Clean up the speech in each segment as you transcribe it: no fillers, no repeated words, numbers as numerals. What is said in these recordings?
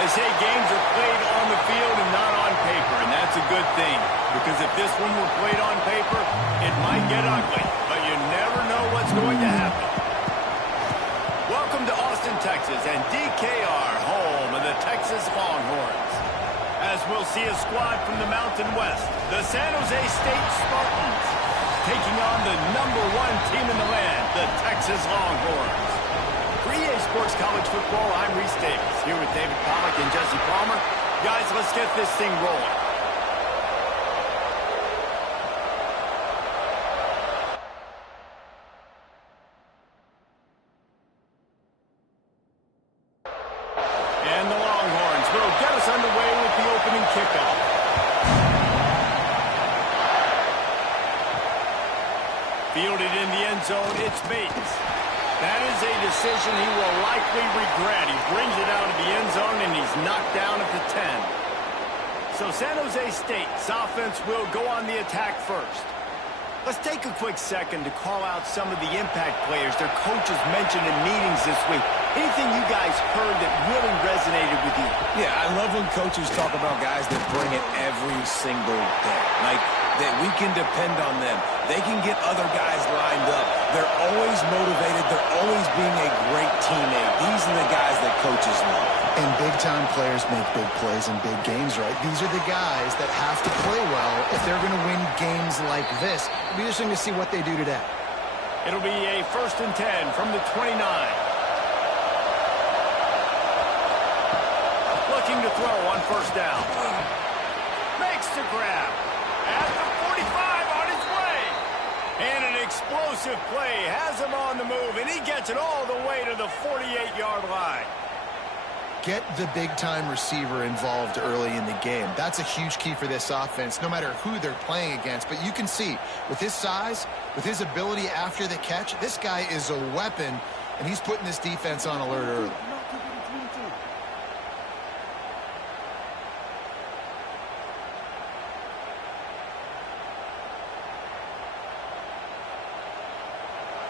They say games are played on the field and not on paper, and that's a good thing. Because if this one were played on paper, it might get ugly, but you never know what's going to happen. Welcome to Austin, Texas, and DKR, home of the Texas Longhorns. As we'll see a squad from the Mountain West, the San Jose State Spartans, taking on the #1 team in the land, the Texas Longhorns. For EA Sports College Football, I'm Reese Davis, here with David Pollack and Jesse Palmer. Guys, let's get this thing rolling. And the Longhorns will get us underway with the opening kickoff. Fielded in the end zone, it's Bates. That is a decision he will likely regret. He brings it out of the end zone, and he's knocked down at the 10. So San Jose State's offense will go on the attack first. Let's take a quick second to call out some of the impact players their coaches mentioned in meetings this week. Anything you guys heard that really resonated with you? Yeah, I love when coaches talk about guys that bring it every single day. Like, that we can depend on them. They can get other guys lined up. They're always motivated. They're always being a great teammate. These are the guys that coaches love. And big-time players make big plays in big games, right? These are the guys that have to play well if they're going to win games like this. It'll be interesting to see what they do today. It'll be a 1st and 10 from the 29. Looking to throw on 1st down. Makes the grab. At the 45 on his way. And an explosive play has him on the move, and he gets it all the way to the 48-yard line. Get the big-time receiver involved early in the game. That's a huge key for this offense, no matter who they're playing against. But you can see, with his size, with his ability after the catch, this guy is a weapon, and he's putting this defense on alert early.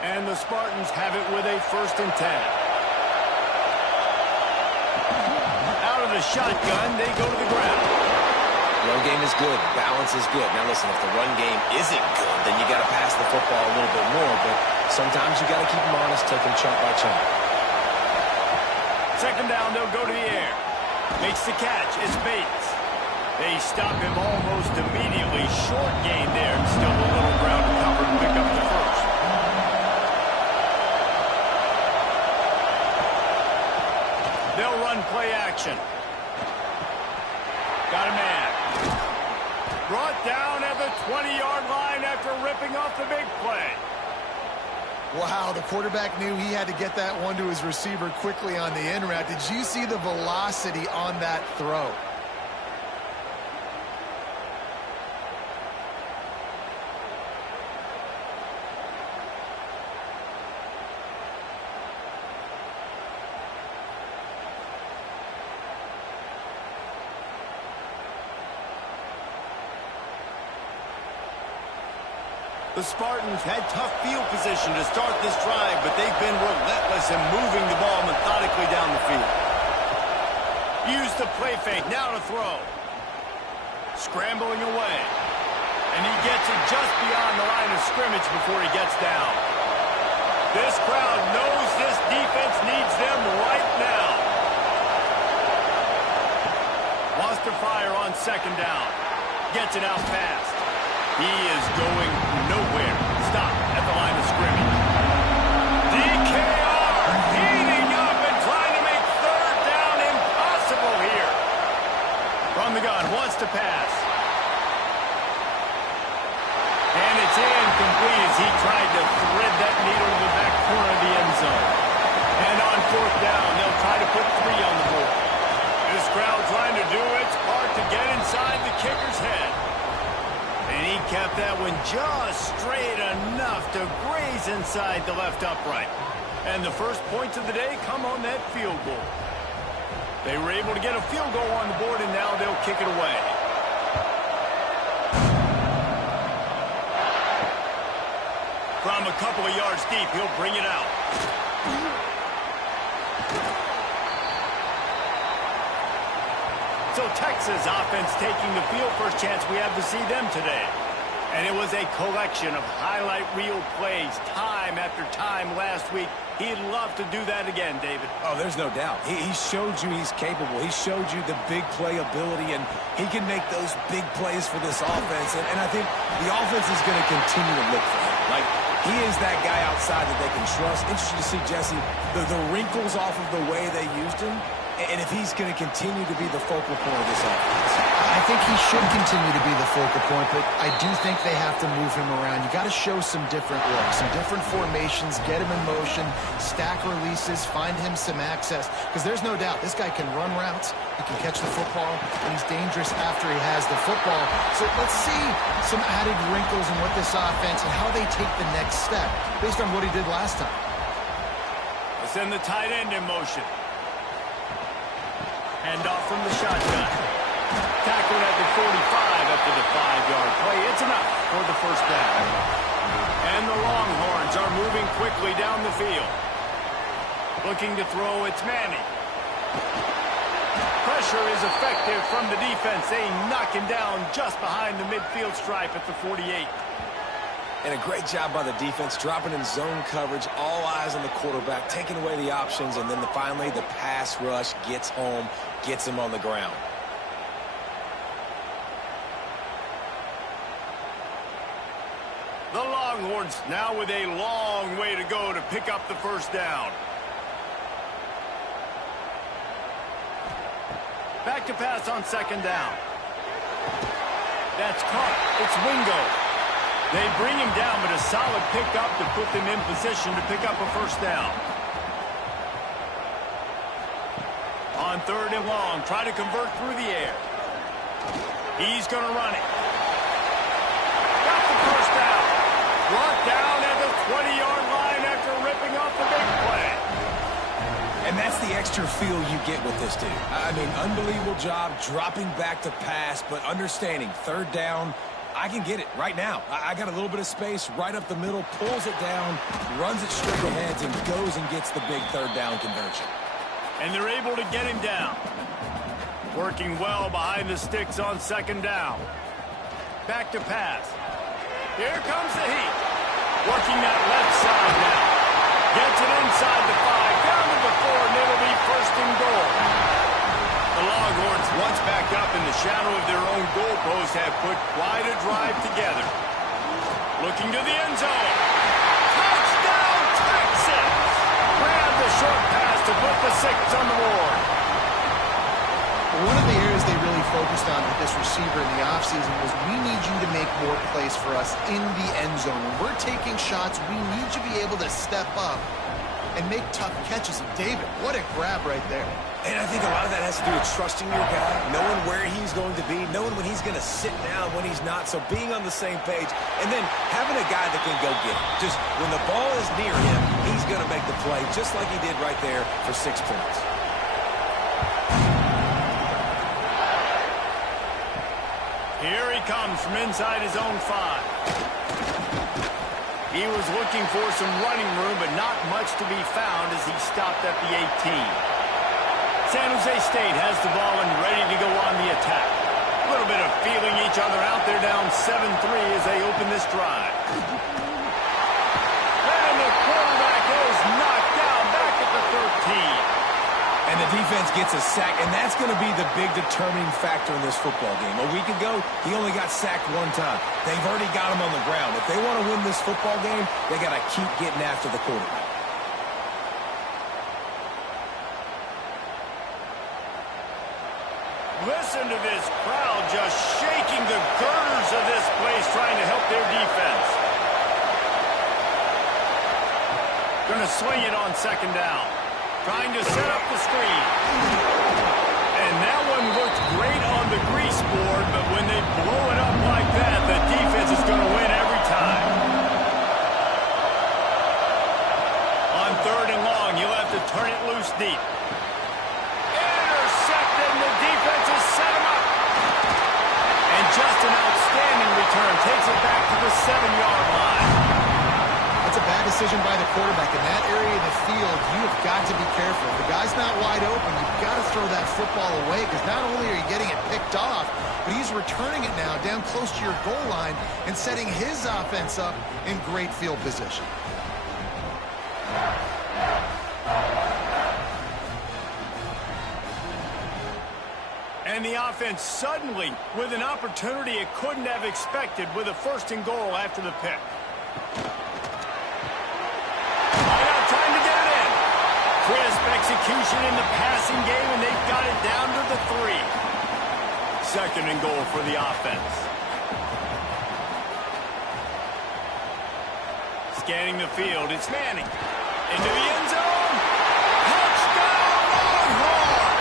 And the Spartans have it with a 1st and 10. Out of the shotgun, they go to the ground. Run game is good. Balance is good. Now listen, if the run game isn't good, then you got to pass the football a little bit more. But sometimes you got to keep them honest, take them chunk by chunk. 2nd down, they'll go to the air. Makes the catch. It's Bates. They stop him almost immediately. Short gain there, and still a little ground to cover and pick up the 1st. They'll run play action. Got a man. Brought down at the 20-yard line after ripping off the big play. Wow, the quarterback knew he had to get that one to his receiver quickly on the in route. Did you see the velocity on that throw? The Spartans had tough field position to start this drive, but they've been relentless in moving the ball methodically down the field. Use the play fake, now to throw. Scrambling away. And he gets it just beyond the line of scrimmage before he gets down. This crowd knows this defense needs them right now. Wants to fire on 2nd down. Gets it out fast. He is going nowhere. Stop at the line of scrimmage. DKR heating up and trying to make 3rd down impossible here. From the gun, wants to pass. And it's incomplete as he tried to thread that needle to the back corner of the end zone. And on 4th down, they'll try to put 3 on the board. This crowd trying to do its part to get inside the kicker's head. And he kept that one just straight enough to graze inside the left upright. And the first points of the day come on that field goal. They were able to get a field goal on the board, and now they'll kick it away. From a couple of yards deep, he'll bring it out. So Texas offense taking the field. First chance we have to see them today. And it was a collection of highlight reel plays time after time last week. He'd love to do that again, David. Oh, there's no doubt. He showed you he's capable. He showed you the big play ability, and he can make those big plays for this offense. And I think the offense is going to continue to look for him. Like, he is that guy outside that they can trust. Interesting to see, Jesse, the wrinkles off of the way they used him, and if he's going to continue to be the focal point of this offense. I think he should continue to be the focal point, but I do think they have to move him around. You got to show some different looks, some different formations, get him in motion, stack releases, find him some access, because there's no doubt this guy can run routes, he can catch the football, and he's dangerous after he has the football. So let's see some added wrinkles in what this offense and how they take the next step based on what he did last time. Let's send the tight end in motion. Hand off from the shotgun. Tackled at the 45 after the 5-yard play. It's enough for the first down. And the Longhorns are moving quickly down the field. Looking to throw, it's Manning. Pressure is effective from the defense. They knock him down just behind the midfield stripe at the 48. And a great job by the defense, dropping in zone coverage, all eyes on the quarterback, taking away the options, and then finally the pass rush gets home, gets him on the ground. The Longhorns now with a long way to go to pick up the first down. Back to pass on second down. That's caught. It's Wingo. They bring him down, but a solid pickup to put them in position to pick up a first down. On third and long, try to convert through the air. He's going to run it. Got the first down. Brought down at the 20-yard line after ripping off the big play. And that's the extra feel you get with this dude. I mean, unbelievable job dropping back to pass, but understanding third down, I can get it right now. I got a little bit of space right up the middle, pulls it down, runs it straight ahead, and goes and gets the big third down conversion. And they're able to get him down. Working well behind the sticks on second down. Back to pass. Here comes the heat. Working that left side now. Gets it inside the 5, down to the 4, and it'll be first and goal. The Longhorns, once back up in the shadow of their own goalpost, have put quite a drive together. Looking to the end zone. Touchdown, Texas! Grab the short pass to put the 6 on the board. One of the areas they really focused on with this receiver in the offseason was we need you to make more plays for us in the end zone. When we're taking shots, we need you to be able to step up and make tough catches. And David, what a grab right there. And I think a lot of that has to do with trusting your guy, knowing where he's going to be, knowing when he's going to sit down, when he's not, so being on the same page, and then having a guy that can go get it. Just when the ball is near him, he's going to make the play, just like he did right there for 6 points. Here he comes from inside his own 5. He was looking for some running room, but not much to be found as he stopped at the 18. San Jose State has the ball and ready to go on the attack. A little bit of feeling each other out there, down 7-3 as they open this drive. And the quarterback is knocked down back at the 13. And the defense gets a sack, and that's going to be the big determining factor in this football game. A week ago, he only got sacked 1 time. They've already got him on the ground. If they want to win this football game, they got to keep getting after the quarterback. Listen to this crowd just shaking the girders of this place, trying to help their defense. Going to swing it on second down. Trying to set up the screen. And that one looked great on the grease board, but when they blow it up like that, the defense is going to win every time. On third and long, you'll have to turn it loose deep. Intercepted, and the defense has set him up. And just an outstanding return. Takes it back to the 7-yard line. That's a bad decision by the quarterback. In that area of the field, you have got to be careful. If the guy's not wide open, you've got to throw that football away because not only are you getting it picked off, but he's returning it now down close to your goal line and setting his offense up in great field position. And the offense suddenly with an opportunity it couldn't have expected with a 1st and goal after the pick. I got time to get it in. Crisp execution in the passing game, and they've got it down to the 3. 2nd and goal for the offense. Scanning the field, it's Manning. Into the end zone. Touchdown, Longhorn!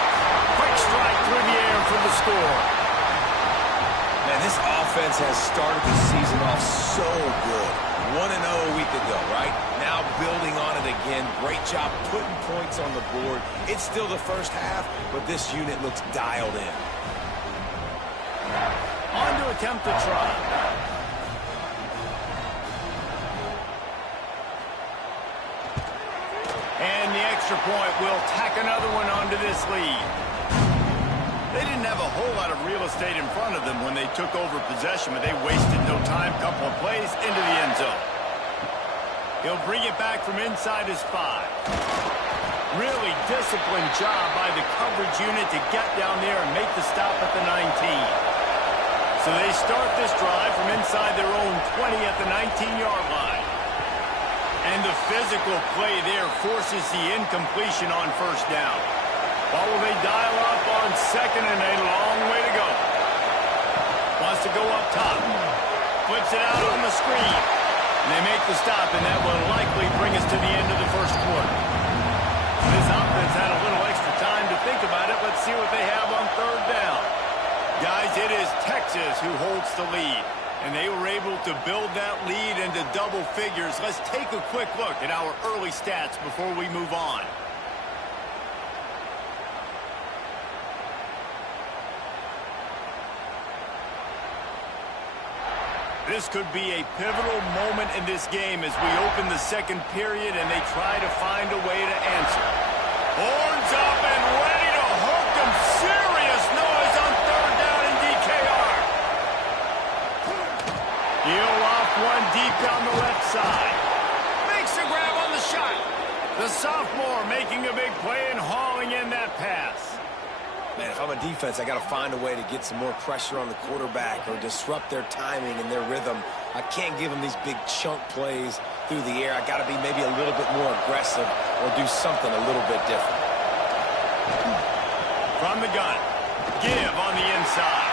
Quick strike through the air for the score. Man, this offense has started the season off so good. 1-0 a week ago, right? Now building on it again. Great job putting points on the board. It's still the first half, but this unit looks dialed in. On to attempt to try. And the extra point will tack another one onto this lead. They didn't have a whole lot of real estate in front of them when they took over possession, but they wasted no time. Couple of plays into the end zone. He'll bring it back from inside his 5. Really disciplined job by the coverage unit to get down there and make the stop at the 19. So they start this drive from inside their own 20 at the 19-yard line. And the physical play there forces the incompletion on 1st down. What will they dial up on 2nd and a long way to go? Wants to go up top. Flips it out on the screen. And they make the stop, and that will likely bring us to the end of the 1st quarter. This offense had a little extra time to think about it. Let's see what they have on 3rd down. Guys, it is Texas who holds the lead. And they were able to build that lead into double figures. Let's take a quick look at our early stats before we move on. This could be a pivotal moment in this game as we open the 2nd period and they try to find a way to answer. Horns up and ready to hook them. Serious noise on 3rd down in DKR. He'll off one deep down the left side. Makes the grab on the shot. The sophomore making a big play and hauling in that pass. Man, if I'm a defense, I got to find a way to get some more pressure on the quarterback or disrupt their timing and their rhythm. I can't give them these big chunk plays through the air. I got to be maybe a little bit more aggressive or do something a little bit different. From the gun, give on the inside.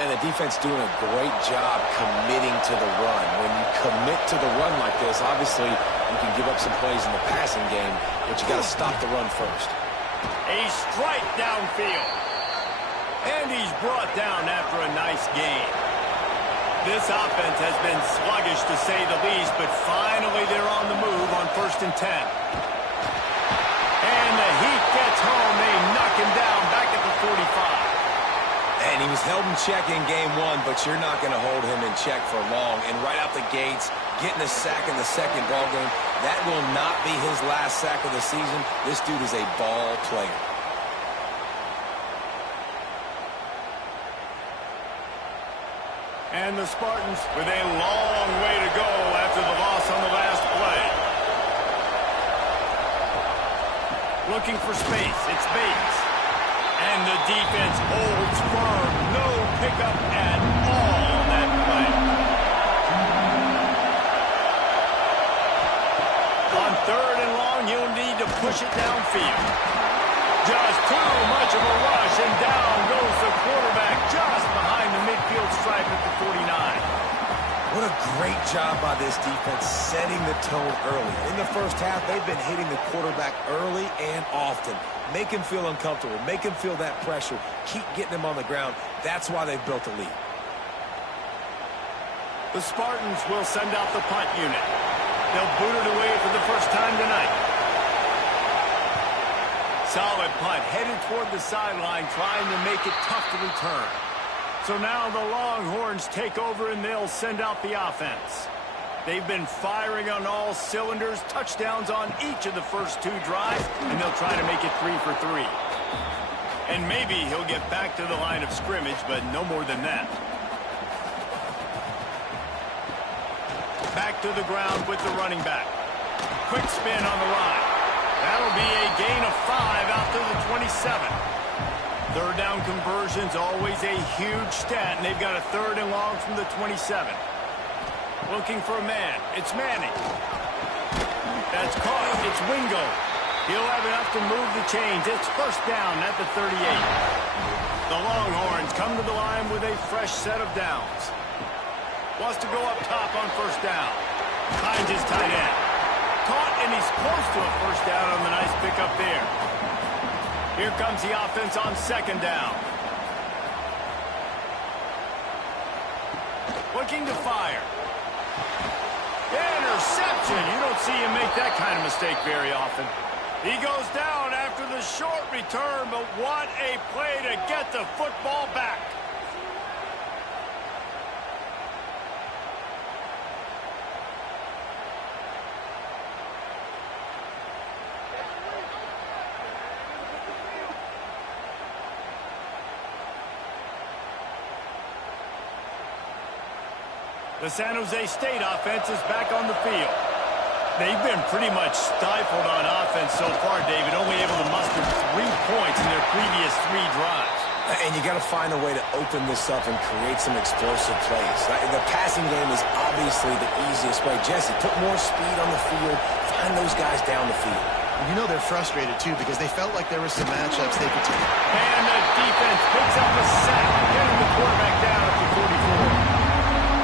And the defense doing a great job committing to the run. When you commit to the run like this, obviously you can give up some plays in the passing game, but you got to stop the run first. A strike downfield. And he's brought down after a nice gain. This offense has been sluggish to say the least, but finally they're on the move on 1st and 10. And the heat gets home. They knock him down back at the 45. And he was held in check in game 1, but you're not going to hold him in check for long. And right out the gates, getting a sack in the 2nd ball game, that will not be his last sack of the season. This dude is a ball player. And the Spartans with a long way to go after the loss on the last play. Looking for space. It's Bates. And the defense holds firm. No pickup at all on that play. On 3rd and long, you'll need to push it downfield. Just too much of a rush, and down goes the quarterback just behind the midfield stripe at the 49. What a great job by this defense setting the tone early. In the first half, they've been hitting the quarterback early and often. Make him feel uncomfortable. Make him feel that pressure. Keep getting him on the ground. That's why they've built a lead. The Spartans will send out the punt unit. They'll boot it away for the first time tonight. Solid punt, headed toward the sideline, trying to make it tough to return. So now the Longhorns take over, and they'll send out the offense. They've been firing on all cylinders, touchdowns on each of the first 2 drives, and they'll try to make it 3 for 3. And maybe he'll get back to the line of scrimmage, but no more than that. Back to the ground with the running back. Quick spin on the ride. That'll be a gain of 5 out to the 27. Third down conversion's always a huge stat, and they've got a 3rd and long from the 27. Looking for a man. It's Manning. That's caught. It's Wingo. He'll have enough to move the chains. It's first down at the 38. The Longhorns come to the line with a fresh set of downs. Wants to go up top on first down. Finds his tight end. Caught, and he's close to a first down on the nice pickup there. Here comes the offense on second down. Looking to fire. Interception. You don't see him make that kind of mistake very often. He goes down after the short return, but what a play to get the football back. The San Jose State offense is back on the field. They've been pretty much stifled on offense so far, David, only able to muster 3 points in their previous 3 drives. And you got to find a way to open this up and create some explosive plays. The passing game is obviously the easiest way. Jesse, put more speed on the field, find those guys down the field. You know they're frustrated, too, because they felt like there were some matchups they could take. And the defense picks up a sack, getting the quarterback down at the 44.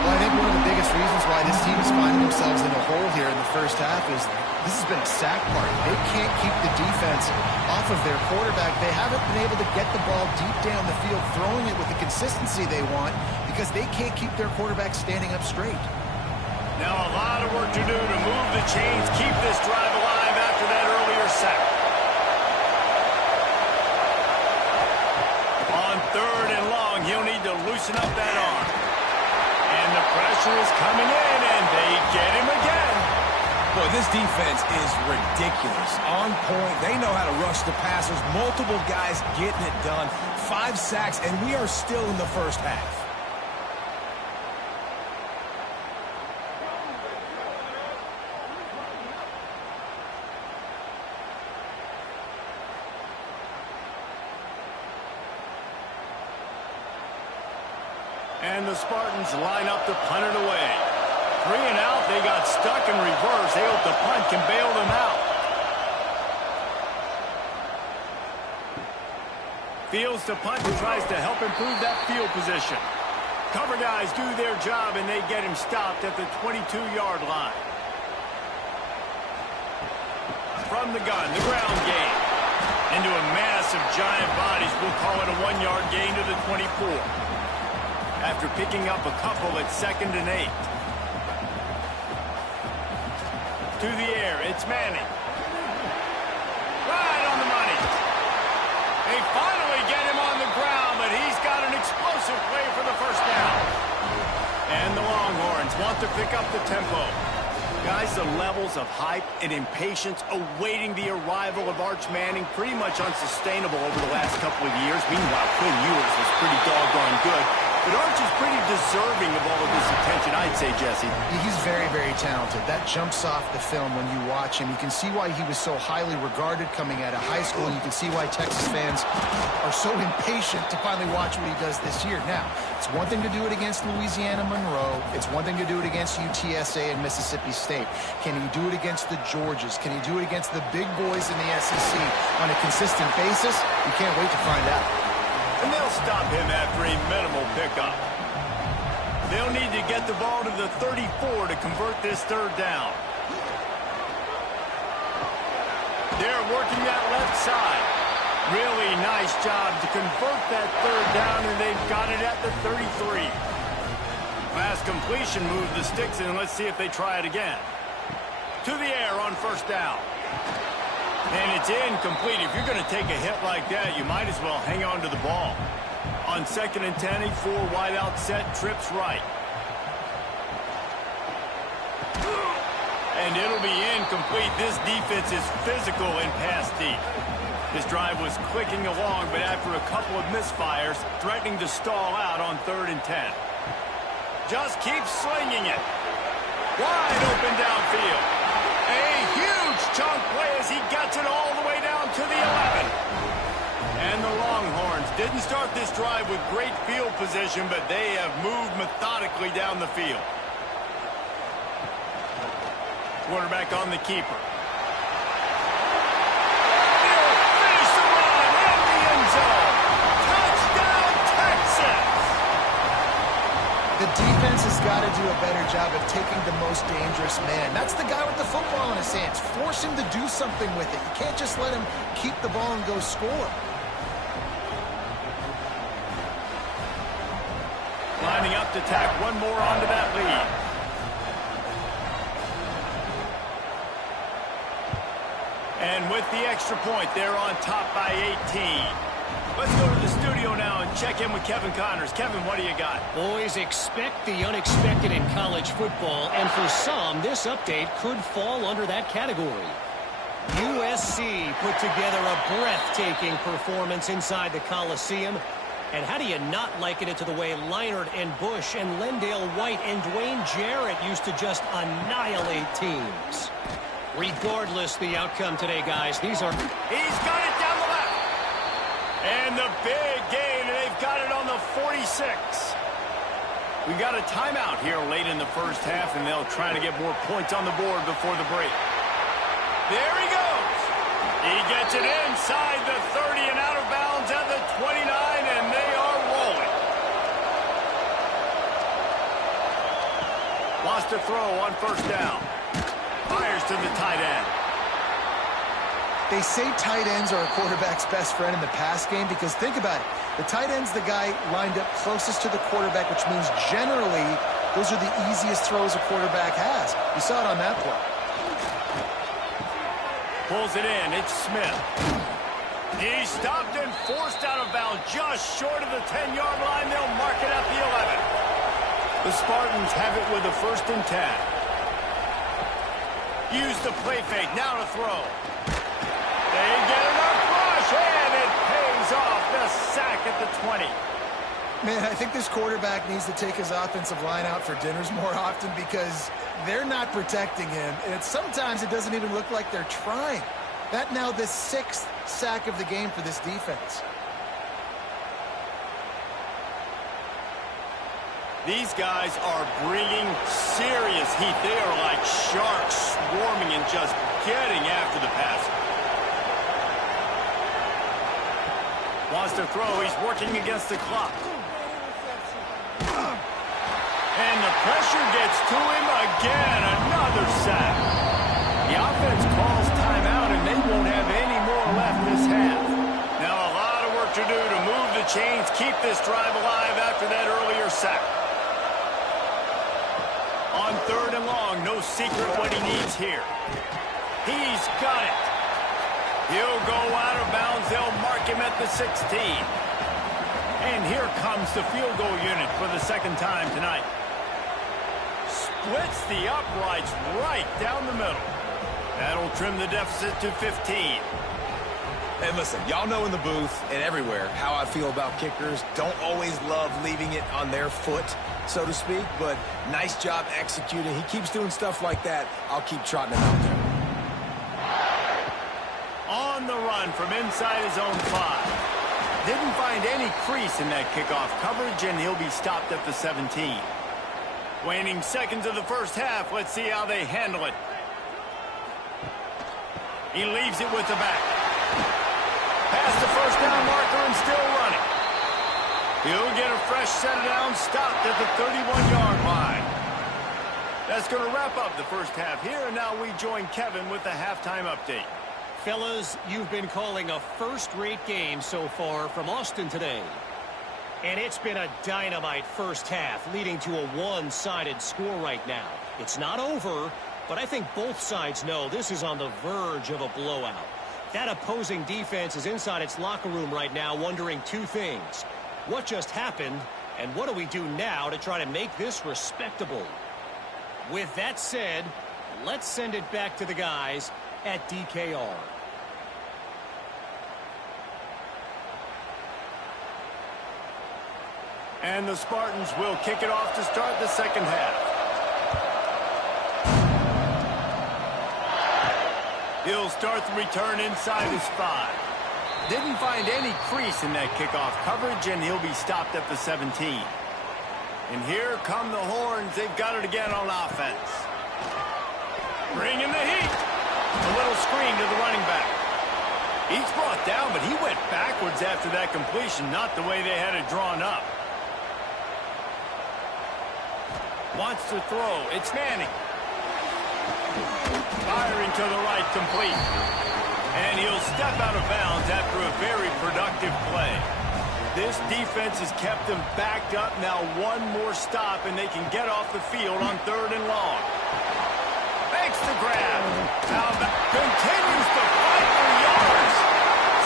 Well, I think one of the biggest reasons why this team is finding themselves in a hole here in the first half is this has been a sack party. They can't keep the defense off of their quarterback. They haven't been able to get the ball deep down the field, throwing it with the consistency they want because they can't keep their quarterback standing up straight. Now a lot of work to do to move the chains, keep this drive alive after that earlier sack. On 3rd and long, he'll need to loosen up that arm. And the pressure is coming in, and they get him again. Boy, this defense is ridiculous. On point. They know how to rush the passers. Multiple guys getting it done. 5 sacks, and we are still in the first half. And the Spartans line up to punt it away. 3 and out, they got stuck in reverse. They hope the punt can bail them out. Fields to punt and tries to help improve that field position. Cover guys do their job, and they get him stopped at the 22-yard line. From the gun, the ground game. Into a mass of giant bodies, we'll call it a 1-yard gain to the 24. After picking up a couple at 2nd and 8. To the air, it's Manning. Right on the money. They finally get him on the ground, but he's got an explosive play for the first down. And the Longhorns want to pick up the tempo. Guys, the levels of hype and impatience awaiting the arrival of Arch Manning pretty much unsustainable over the last couple of years. Meanwhile, Quinn Ewers was pretty doggone good. But Arch is pretty deserving of all of this attention, I'd say, Jesse. He's very, very talented. That jumps off the film when you watch him. You can see why he was so highly regarded coming out of high school. And you can see why Texas fans are so impatient to finally watch what he does this year. Now, it's one thing to do it against Louisiana Monroe. It's one thing to do it against UTSA and Mississippi State. Can he do it against the Georgias? Can he do it against the big boys in the SEC on a consistent basis? You can't wait to find out. And they'll stop him after a minimal pickup. They'll need to get the ball to the 34 to convert this 3rd down. They're working that left side. Really nice job to convert that 3rd down, and they've got it at the 33. Fast completion moves the sticks in. Let's see if they try it again. To the air on first down. And it's incomplete. If you're going to take a hit like that, you might as well hang on to the ball. On 2nd and 10, a 4 wide out set, trips right. And it'll be incomplete. This defense is physical and pass deep. This drive was clicking along, but after a couple of misfires, threatening to stall out on 3rd and 10. Just keep slinging it. Wide open downfield. A huge chunk play as he gets it all the way down to the 11. And the Longhorns didn't start this drive with great field position, but they have moved methodically down the field. Quarterback on the keeper. He'll finish the run in the end zone. Touchdown, Texas! The defense has got to do a better job of taking the most dangerous man. That's the guy with the football in his hands. Force him to do something with it. You can't just let him keep the ball and go score. Lining up to tack one more onto that lead. And with the extra point, they're on top by 18. Let's go to the studio now and check in with Kevin Connors. Kevin, what do you got? Boys, expect the unexpected in college football, and for some, this update could fall under that category. USC put together a breathtaking performance inside the Coliseum. And how do you not liken it to the way Leinart and Bush and Lendale White and Dwayne Jarrett used to just annihilate teams? Regardless the outcome today, guys, these are... He's got it down the left. And the big gain, and they've got it on the 46. We got a timeout here late in the first half, and they'll try to get more points on the board before the break. There he goes. He gets it inside the 30 and out of bounds at the 29, and they are rolling. Lost a throw on 1st down. Fires to the tight end. They say tight ends are a quarterback's best friend in the pass game because think about it. The tight end's the guy lined up closest to the quarterback, which means generally those are the easiest throws a quarterback has. You saw it on that play. Pulls it in. It's Smith. He's stopped and forced out of bounds just short of the 10-yard line. They'll mark it at the 11. The Spartans have it with a 1st and 10. Use the play fake. Now to throw. They get enough rush, and it pays off. The sack at the 20. Man, I think this quarterback needs to take his offensive line out for dinners more often because they're not protecting him. And sometimes it doesn't even look like they're trying. That now the 6th sack of the game for this defense. These guys are bringing serious heat. They are like sharks swarming and just getting after the passer. Wants to throw. He's working against the clock. And the pressure gets to him again. Another sack. The offense calls timeout, and they won't have any more left this half. Now a lot of work to do to move the chains, keep this drive alive after that earlier sack. On 3rd and long, no secret what he needs here. He's got it. He'll go out of bounds. They'll mark him at the 16. And here comes the field goal unit for the 2nd time tonight. Splits the uprights right down the middle. That'll trim the deficit to 15. And listen, y'all know in the booth and everywhere how I feel about kickers. Don't always love leaving it on their foot, so to speak, but nice job executing. He keeps doing stuff like that. I'll keep trotting him out there. On the run from inside his own 5. Didn't find any crease in that kickoff coverage, and he'll be stopped at the 17. Waning seconds of the first half. Let's see how they handle it. He leaves it with the back. Past the 1st down marker and still running. He'll get a fresh set of downs, stopped at the 31-yard line. That's going to wrap up the first half here, and now we join Kevin with the halftime update. Fellas, you've been calling a first-rate game so far from Austin today. And it's been a dynamite first half, leading to a one-sided score right now. It's not over, but I think both sides know this is on the verge of a blowout. That opposing defense is inside its locker room right now wondering 2 things. What just happened, and what do we do now to try to make this respectable? With that said, Let's send it back to the guys at DKR. And the Spartans will kick it off to start the second half. He'll start the return inside his 5. Didn't find any crease in that kickoff coverage, and he'll be stopped at the 17. And here come the horns. They've got it again on offense. Bringing the heat. A little screen to the running back. He's brought down, but he went backwards after that completion, not the way they had it drawn up. Wants to throw. It's Manning. Firing to the right, complete. And he'll step out of bounds after a very productive play. This defense has kept them backed up. Now one more stop, and they can get off the field on 3rd and long. Makes the grab. Now continues to fight for yards.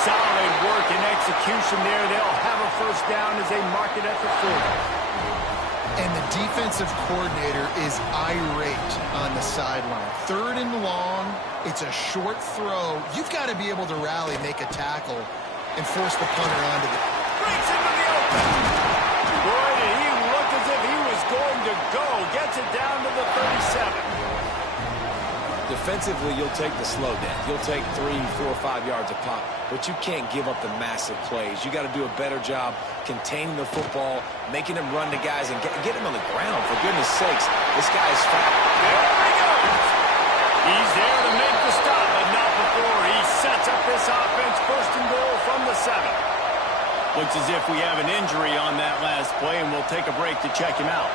Solid work and execution there. They'll have a first down as they mark it at the 40. And the defensive coordinator is irate on the sideline. 3rd and long, it's a short throw. You've got to be able to rally, make a tackle, and force the punter onto the... Breaks into the open. Boy, did he look as if he was going to go. Gets it down to the 37. Defensively, you'll take the slow down. You'll take 3, 4, 5 yards a pop, but you can't give up the massive plays. You got to do a better job containing the football, making them run to guys, and get them on the ground. For goodness sakes, this guy is fat. There he goes. He's there to make the stop, but not before he sets up this offense. 1st and goal from the 7. Looks as if we have an injury on that last play, and we'll take a break to check him out.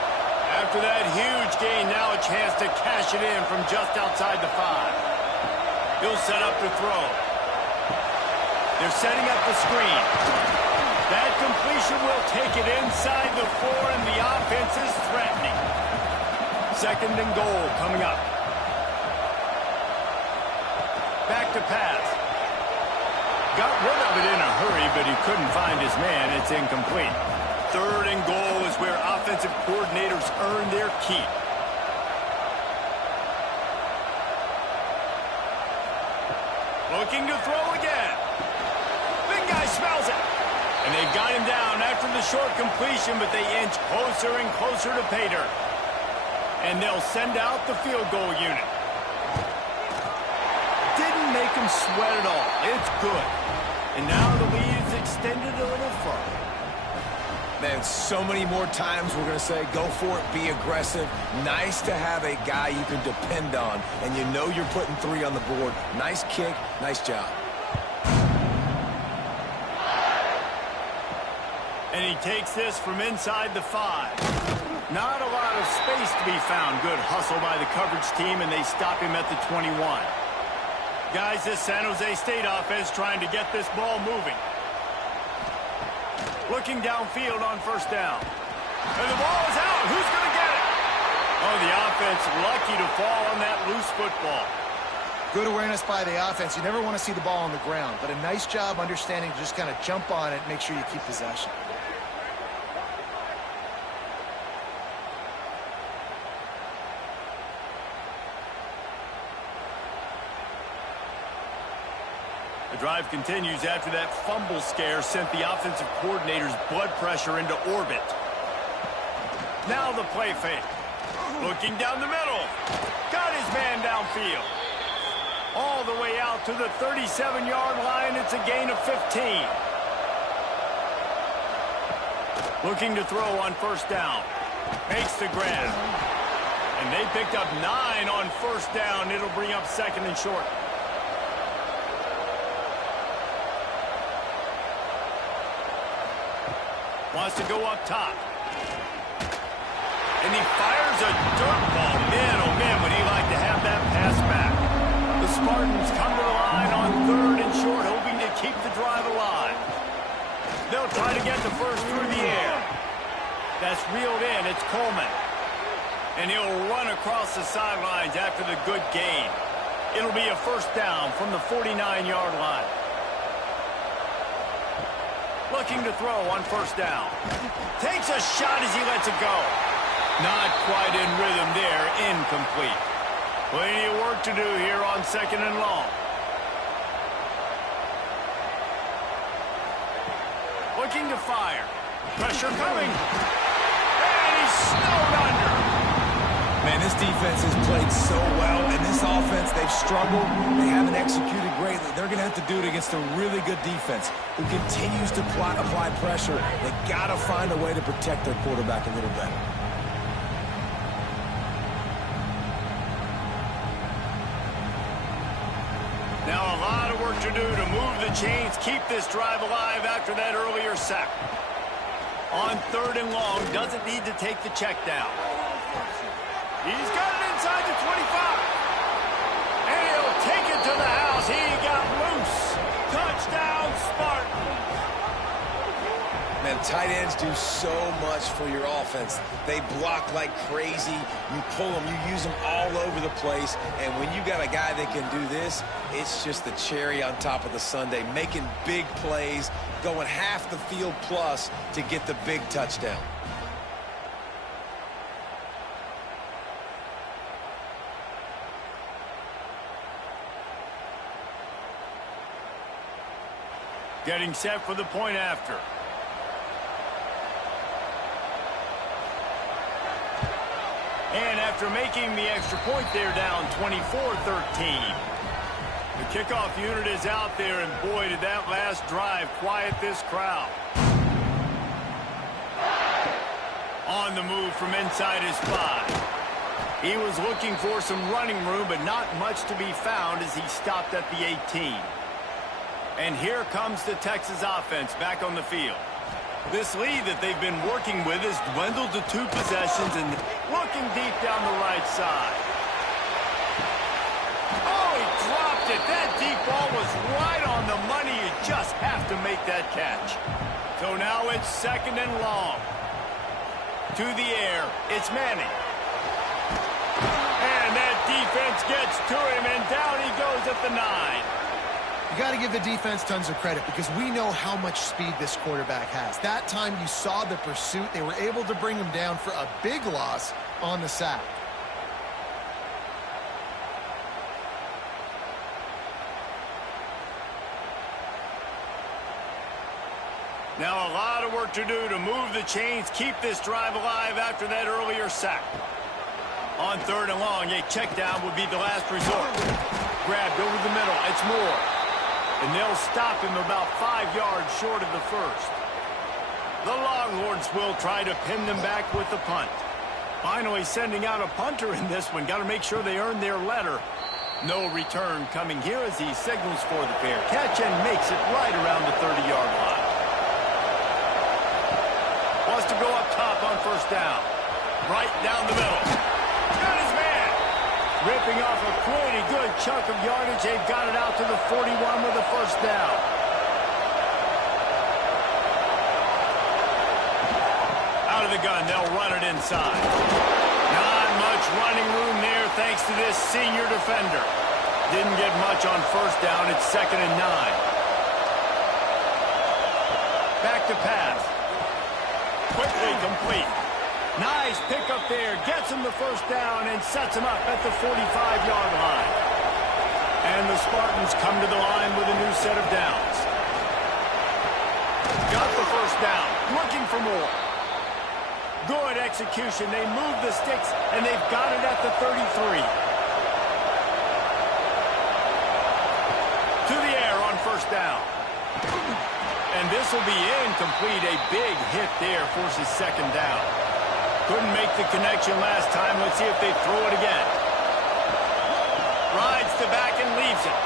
After that huge gain, now a chance to cash it in from just outside the 5. He'll set up to throw. They're setting up the screen. That completion will take it inside the 4, and the offense is threatening. 2nd and goal coming up. Back to pass. Got rid of it in a hurry, but he couldn't find his man. It's incomplete. 3rd and goal is where offensive coordinators earn their keep. Looking to throw again. Big guy smells it. And they've got him down after the short completion, but they inch closer and closer to pay dirt. And they'll send out the field goal unit. Didn't make him sweat at all. It's good. And now the lead is extended a little further. Man, so many more times we're going to say, go for it, be aggressive. Nice to have a guy you can depend on, and you know you're putting 3 on the board. Nice kick, nice job. And he takes this from inside the 5. Not a lot of space to be found. Good hustle by the coverage team, and they stop him at the 21. Guys, this San Jose State offense trying to get this ball moving. Looking downfield on 1st down. And the ball is out. Who's going to get it? Oh, the offense lucky to fall on that loose football. Good awareness by the offense. You never want to see the ball on the ground, but a nice job understanding to just kind of jump on it and make sure you keep possession. The drive continues after that fumble scare sent the offensive coordinator's blood pressure into orbit. Now the play fake. Looking down the middle. Got his man downfield. All the way out to the 37-yard line. It's a gain of 15. Looking to throw on 1st down. Makes the grab. And they picked up 9 on 1st down. It'll bring up 2nd and short. Wants to go up top. And he fires a dirt ball. Man, oh man, would he like to have that pass back. The Spartans come to the line on 3rd and short, hoping to keep the drive alive. They'll try to get the first through the air. That's reeled in. It's Coleman. And he'll run across the sidelines after the good gain. It'll be a 1st down from the 49-yard line. Looking to throw on 1st down. Takes a shot as he lets it go. Not quite in rhythm there. Incomplete. Plenty of work to do here on 2nd and long. Looking to fire. Pressure coming. And he's snowed under. Man, this defense has played so well, and this offense, they've struggled. They haven't executed greatly. They're going to have to do it against a really good defense who continues to apply pressure. They got to find a way to protect their quarterback a little better. Now a lot of work to do to move the chains, keep this drive alive after that earlier sack. On 3rd and long, doesn't need to take the check down. He's got it inside the 25. And he'll take it to the house. He got loose. Touchdown, Spartans. Man, tight ends do so much for your offense. They block like crazy. You pull them, you use them all over the place. And when you got a guy that can do this, it's just the cherry on top of the sundae, making big plays, going half the field plus to get the big touchdown. Getting set for the point after. And after making the extra point, they're down 24-13. The kickoff unit is out there, and boy, did that last drive quiet this crowd. On the move from inside his 5. He was looking for some running room, but not much to be found as he stopped at the 18. And here comes the Texas offense back on the field. This lead that they've been working with has dwindled to 2 possessions, and looking deep down the right side. Oh, he dropped it. That deep ball was right on the money. You just have to make that catch. So now it's 2nd and long. To the air, it's Manning. And that defense gets to him, and down he goes at the 9. You got to give the defense tons of credit because we know how much speed this quarterback has. That time you saw the pursuit. They were able to bring him down for a big loss on the sack. Now a lot of work to do to move the chains, keep this drive alive after that earlier sack. On 3rd and long, a check down would be the last resort. Grabbed over the middle, it's Moore. And they'll stop him about 5 yards short of the first. The Longhorns will try to pin them back with the punt. Finally sending out a punter in this one. Got to make sure they earn their letter. No return coming here as he signals for the pair. Catch and makes it right around the 30-yard line. Wants to go up top on 1st down. Right down the middle. Got his man. Ripping off a pretty good chunk of yardage. They've got it out to the 41 with a 1st down. Out of the gun, they'll run it inside. Not much running room there thanks to this senior defender. Didn't get much on 1st down. It's 2nd and 9. Back to pass. Quickly complete. Nice pickup there. Gets him the 1st down and sets him up at the 45-yard line. And the Spartans come to the line with a new set of downs. Got the 1st down. Looking for more. Good execution. They move the sticks, and they've got it at the 33. To the air on 1st down. And this will be incomplete. A big hit there forces 2nd down. Couldn't make the connection last time. Let's see if they throw it again. Rides the back and leaves it.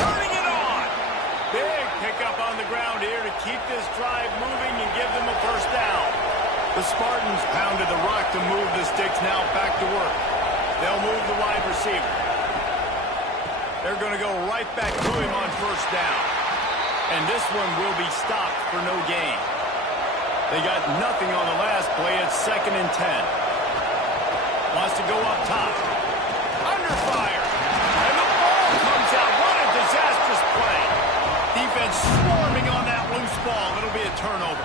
Turning it on. Big pickup on the ground here to keep this drive moving and give them a 1st down. The Spartans pounded the rock to move the sticks. Now back to work. They'll move the wide receiver. They're going to go right back to him on 1st down. And this one will be stopped for no gain. They got nothing on the last play. It's 2nd and 10. Wants to go up top. Under fire. And the ball comes out. What a disastrous play. Defense swarming on that loose ball. It'll be a turnover.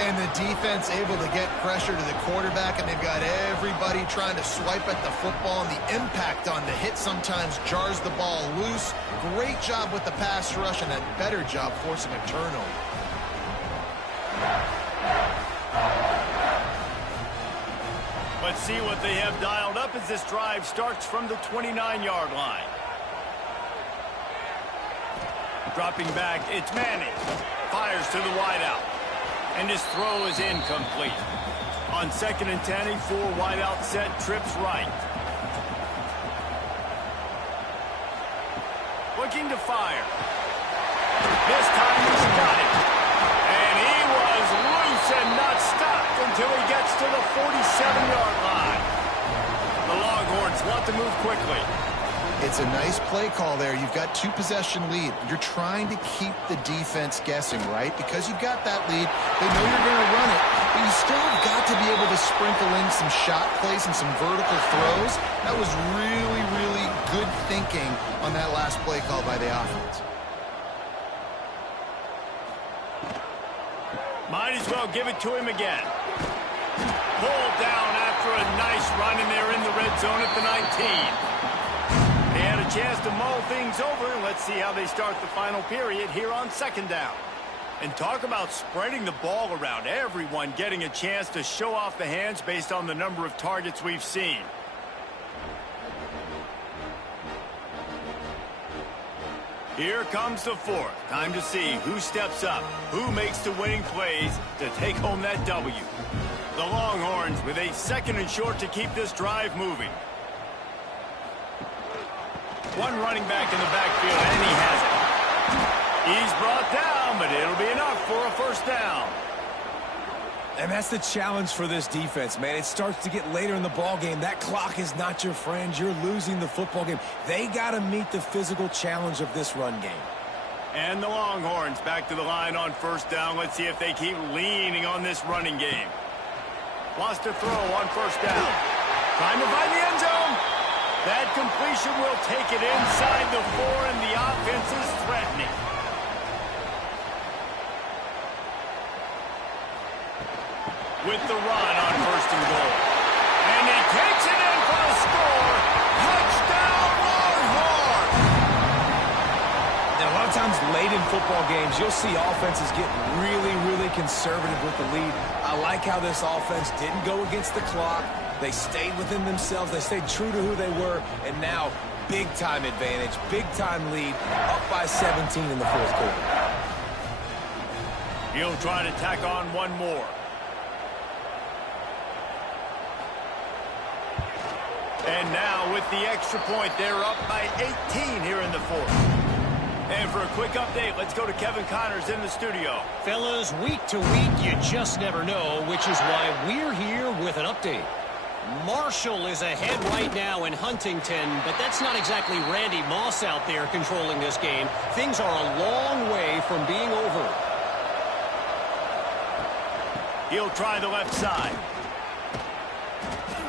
And the defense able to get pressure to the quarterback, and they've got everybody trying to swipe at the football, and the impact on the hit sometimes jars the ball loose. Great job with the pass rush, and a better job forcing a turnover. Let's see what they have dialed up as this drive starts from the 29-yard line. Dropping back, it's Manning. Fires to the wideout. And his throw is incomplete. On 2nd and 10, a 4-wideout set, trips right. Looking to fire. This time he's got it. And he was loose and not stopped until he gets to the 47-yard line. The Longhorns want to move quickly. It's a nice play call there. You've got 2-possession lead. You're trying to keep the defense guessing, right? Because you've got that lead. They know you're going to run it, but you still have got to be able to sprinkle in some shot plays and some vertical throws. That was really, really good thinking on that last play call by the offense. Might as well give it to him again. Pulled down after a nice run, and they're in the red zone at the 19. They had a chance to mull things over. Let's see how they start the final period here on 2nd down. And talk about spreading the ball around. Everyone getting a chance to show off the hands based on the number of targets we've seen. Here comes the 4th. Time to see who steps up, who makes the winning plays to take home that W. The Longhorns with a 2nd and short to keep this drive moving. One running back in the backfield, and he has it. He's brought down, but it'll be enough for a 1st down. And that's the challenge for this defense, man. It starts to get later in the ball game. That clock is not your friend. You're losing the football game. They got to meet the physical challenge of this run game. And the Longhorns back to the line on 1st down. Let's see if they keep leaning on this running game. Lost a throw on 1st down. Trying to find the end zone. That completion will take it inside the 4, and the offense is threatening. With the run on 1st and goal. And he takes it in for the score. Touchdown, Longhorns! And a lot of times late in football games, you'll see offenses get really, really conservative with the lead. I like how this offense didn't go against the clock. They stayed within themselves. They stayed true to who they were. And now, big-time advantage, big-time lead, up by 17 in the 4th quarter. He'll try to tack on one more. And now, with the extra point, they're up by 18 here in the 4th. And for a quick update, let's go to Kevin Connors in the studio. Fellas, week to week, you just never know, which is why we're here with an update. Marshall is ahead right now in Huntington, but that's not exactly Randy Moss out there controlling this game. Things are a long way from being over. He'll try the left side.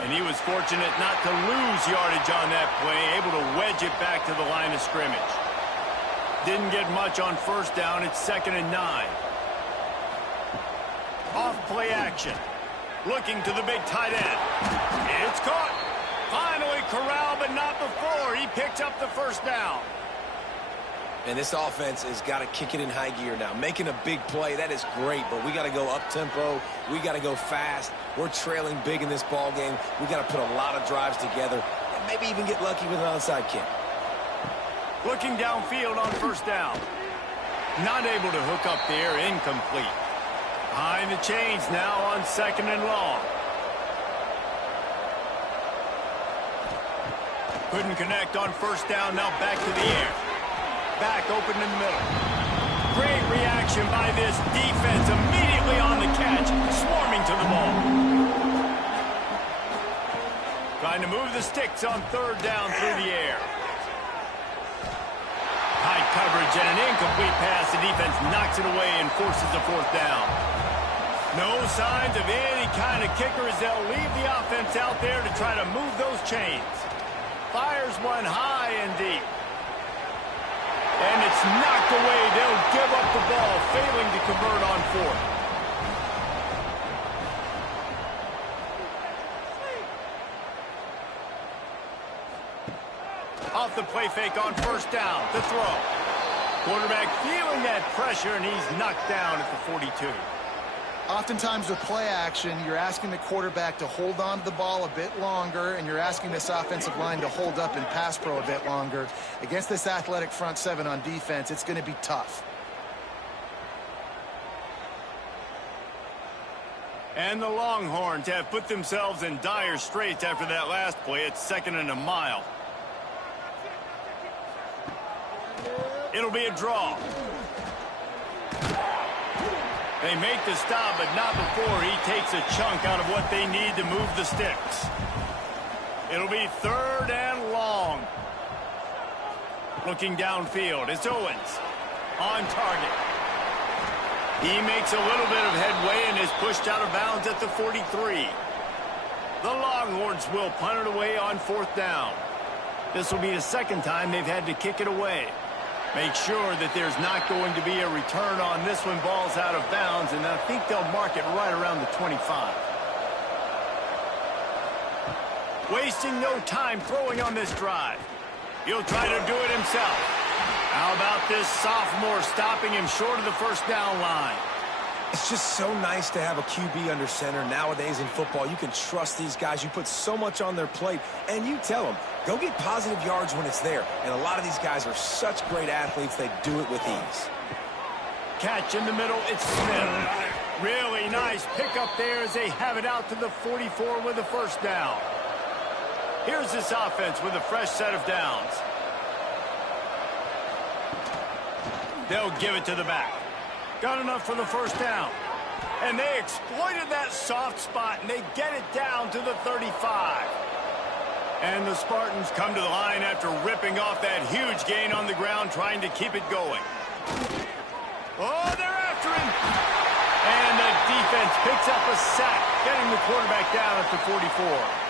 And he was fortunate not to lose yardage on that play, able to wedge it back to the line of scrimmage. Didn't get much on 1st down. It's 2nd and 9. Off play action. Looking to the big tight end. It's caught. Finally corralled, but not before. He picks up the 1st down. And this offense has got to kick it in high gear now. Making a big play, that is great, but we got to go up-tempo. We got to go fast. We're trailing big in this ball game. We got to put a lot of drives together and maybe even get lucky with an onside kick. Looking downfield on 1st down. Not able to hook up there. Incomplete. Behind the chains now on 2nd and long. Couldn't connect on 1st down. Now back to the air. Back open in the middle. Great reaction by this defense. Immediately on the catch. Swarming to the ball. Trying to move the sticks on 3rd down through the air. High coverage and an incomplete pass. The defense knocks it away and forces the 4th down. No signs of any kind of kicker as they'll leave the offense out there to try to move those chains. Fires one high and deep. And it's knocked away. They'll give up the ball, failing to convert on 4th. the play fake on first down. The throw. Quarterback feeling that pressure, and he's knocked down at the 42. Oftentimes with play action, you're asking the quarterback to hold on to the ball a bit longer, and you're asking this offensive line to hold up in pass pro a bit longer. Against this athletic front seven on defense, it's going to be tough. And the Longhorns have put themselves in dire straits after that last play. It's 2nd and a mile. It'll be a draw. They make the stop, but not before he takes a chunk out of what they need to move the sticks. It'll be 3rd and long. Looking downfield, it's Owens on target. He makes a little bit of headway and is pushed out of bounds at the 43. The Longhorns will punt it away on 4th down. This will be the 2nd time they've had to kick it away. Make sure that there's not going to be a return on this one. Ball's out of bounds, and I think they'll mark it right around the 25. Wasting no time throwing on this drive. He'll try to do it himself. How about this sophomore stopping him short of the first down line? It's just so nice to have a QB under center nowadays in football. You can trust these guys. You put so much on their plate, and you tell them, go get positive yards when it's there. And a lot of these guys are such great athletes, they do it with ease. Catch in the middle, it's Smith. Really nice pickup there as they have it out to the 44 with a first down. Here's this offense with a fresh set of downs. They'll give it to the back. Got enough for the first down. And they exploited that soft spot, and they get it down to the 35. And the Spartans come to the line after ripping off that huge gain on the ground, trying to keep it going. Oh, they're after him. And the defense picks up a sack, getting the quarterback down at the 44.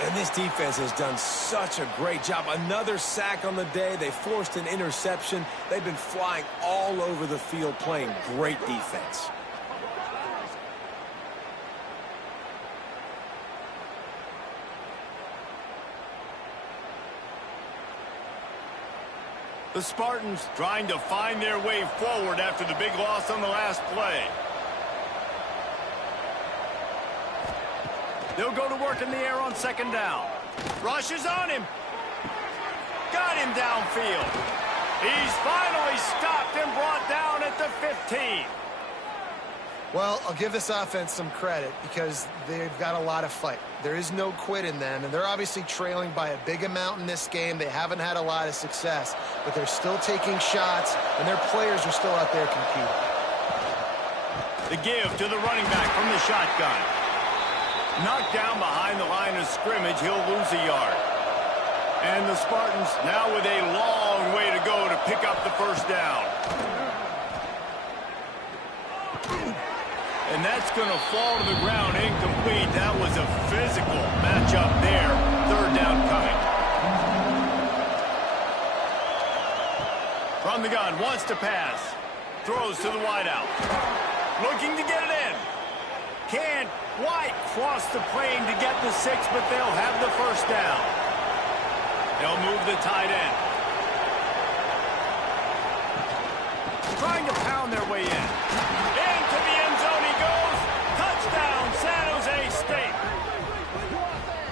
And this defense has done such a great job. Another sack on the day. They forced an interception. They've been flying all over the field, playing great defense. The Spartans trying to find their way forward after the big loss on the last play. They'll go to work in the air on 2nd down. Rush is on him. Got him downfield. He's finally stopped and brought down at the 15. Well, I'll give this offense some credit because they've got a lot of fight. There is no quit in them, and they're obviously trailing by a big amount in this game. They haven't had a lot of success, but they're still taking shots, and their players are still out there competing. The give to the running back from the shotgun. Knocked down behind the line of scrimmage, he'll lose a yard. And the Spartans now with a long way to go to pick up the first down. And that's going to fall to the ground incomplete. That was a physical matchup there. 3rd down coming. From the gun, wants to pass. Throws to the wideout. Looking to get it in. Can't quite cross the plane to get the 6, but they'll have the first down. They'll move the tight end. Trying to pound their way in. Into the end zone he goes. Touchdown, San Jose State.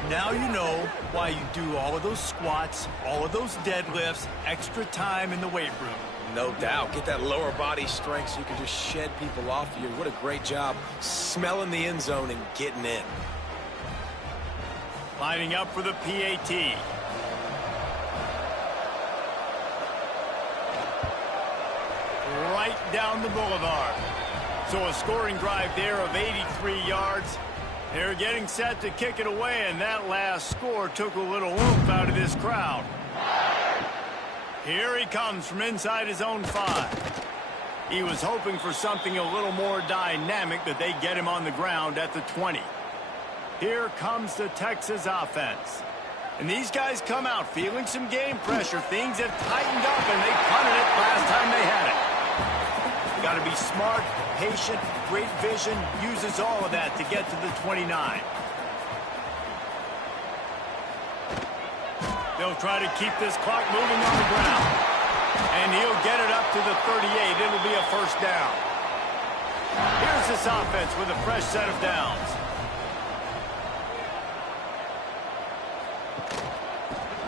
Now you know why you do all of those squats, all of those deadlifts, extra time in the weight room. No doubt. Get that lower body strength so you can just shed people off of you. What a great job smelling the end zone and getting in. Lining up for the PAT. Right down the boulevard. So a scoring drive there of 83 yards. They're getting set to kick it away, and that last score took a little oomph out of this crowd. Here he comes from inside his own 5. He was hoping for something a little more dynamic, but they get him on the ground at the 20. Here comes the Texas offense. And these guys come out feeling some game pressure. Things have tightened up, and they punted it last time they had it. Got to be smart, patient, great vision, uses all of that to get to the 29. They'll try to keep this clock moving on the ground. And he'll get it up to the 38. It'll be a first down. Here's this offense with a fresh set of downs.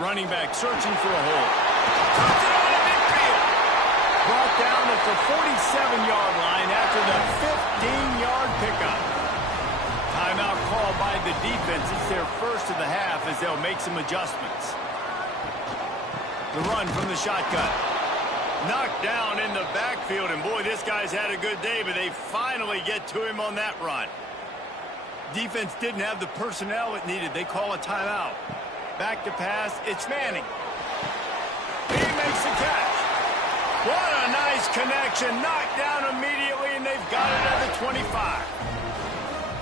Running back searching for a hole. Turns it on to midfield. Brought down at the 47-yard line after the 15-yard pickup. Timeout call by the defense. It's their first of the half as they'll make some adjustments. The run from the shotgun. Knocked down in the backfield, and boy, this guy's had a good day, but they finally get to him on that run. Defense didn't have the personnel it needed. They call a timeout. Back to pass. It's Manning. He makes the catch. What a nice connection. Knocked down immediately, and they've got it at the 25.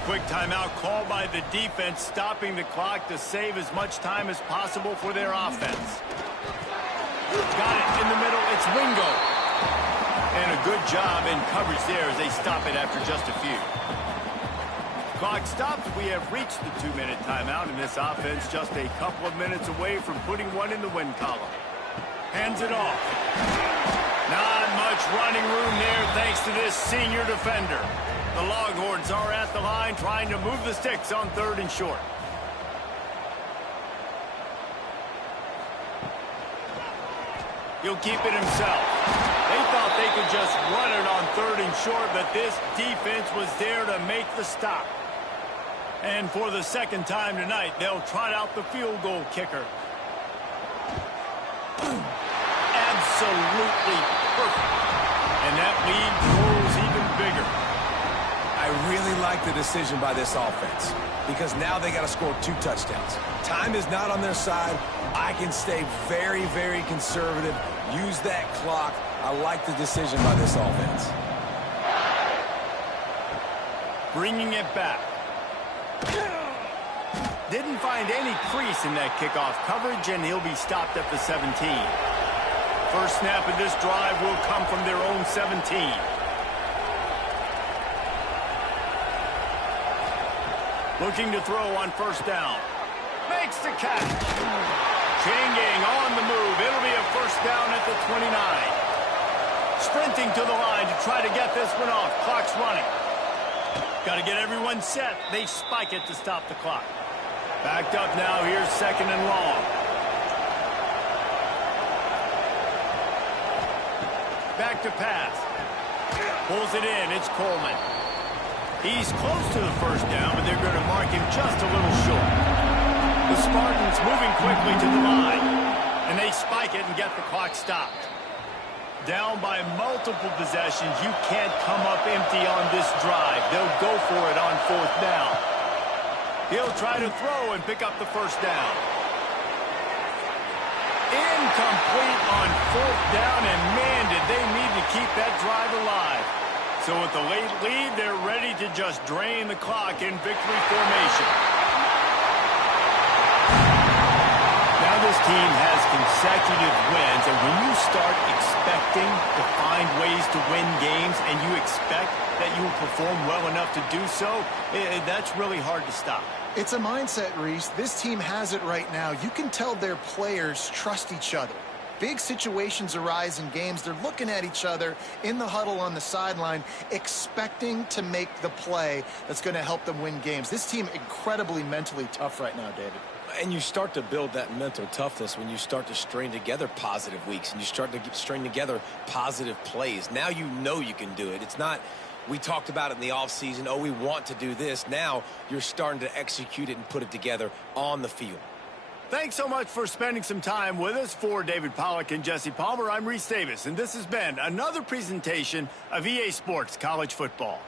Quick timeout called by the defense, stopping the clock to save as much time as possible for their offense. Got it in the middle. It's Wingo. And a good job in coverage there as they stop it after just a few. Clock stops. We have reached the 2-minute timeout, and this offense just a couple of minutes away from putting one in the win column. Hands it off. Not much running room there thanks to this senior defender. The Longhorns are at the line trying to move the sticks on 3rd and short. He'll keep it himself. They thought they could just run it on 3rd and short, but this defense was there to make the stop. And for the second time tonight, they'll trot out the field goal kicker. Absolutely perfect. And that lead grows even bigger. I really like the decision by this offense because now they got to score 2 touchdowns. Time is not on their side. I can stay very, very conservative. Use that clock. I like the decision by this offense. Bringing it back. Didn't find any crease in that kickoff coverage, and he'll be stopped at the 17. First snap of this drive will come from their own 17. Looking to throw on first down. Makes the catch. Chain gang on the move. It'll be a first down at the 29. Sprinting to the line to try to get this one off. Clock's running. Got to get everyone set. They spike it to stop the clock. Backed up now. Here's 2nd and long. Back to pass. Pulls it in. It's Coleman. He's close to the first down, but they're going to mark him just a little short. The Spartans moving quickly to the line, and they spike it and get the clock stopped. Down by multiple possessions, you can't come up empty on this drive. They'll go for it on 4th down. He'll try to throw and pick up the first down. Incomplete on 4th down, and man, did they need to keep that drive alive. So with the late lead, they're ready to just drain the clock in victory formation. Now this team has consecutive wins, and when you start expecting to find ways to win games and you expect that you will perform well enough to do so, that's really hard to stop. It's a mindset, Reese. This team has it right now. You can tell their players trust each other. Big situations arise in games. They're looking at each other in the huddle on the sideline, expecting to make the play that's going to help them win games. This team incredibly mentally tough right now, David. And you start to build that mental toughness when you start to string together positive weeks and you start to string together positive plays. Now you know you can do it. It's not, we talked about it in the offseason, oh, we want to do this. Now you're starting to execute it and put it together on the field. Thanks so much for spending some time with us. For David Pollack and Jesse Palmer, I'm Reese Davis, and this has been another presentation of EA Sports College Football.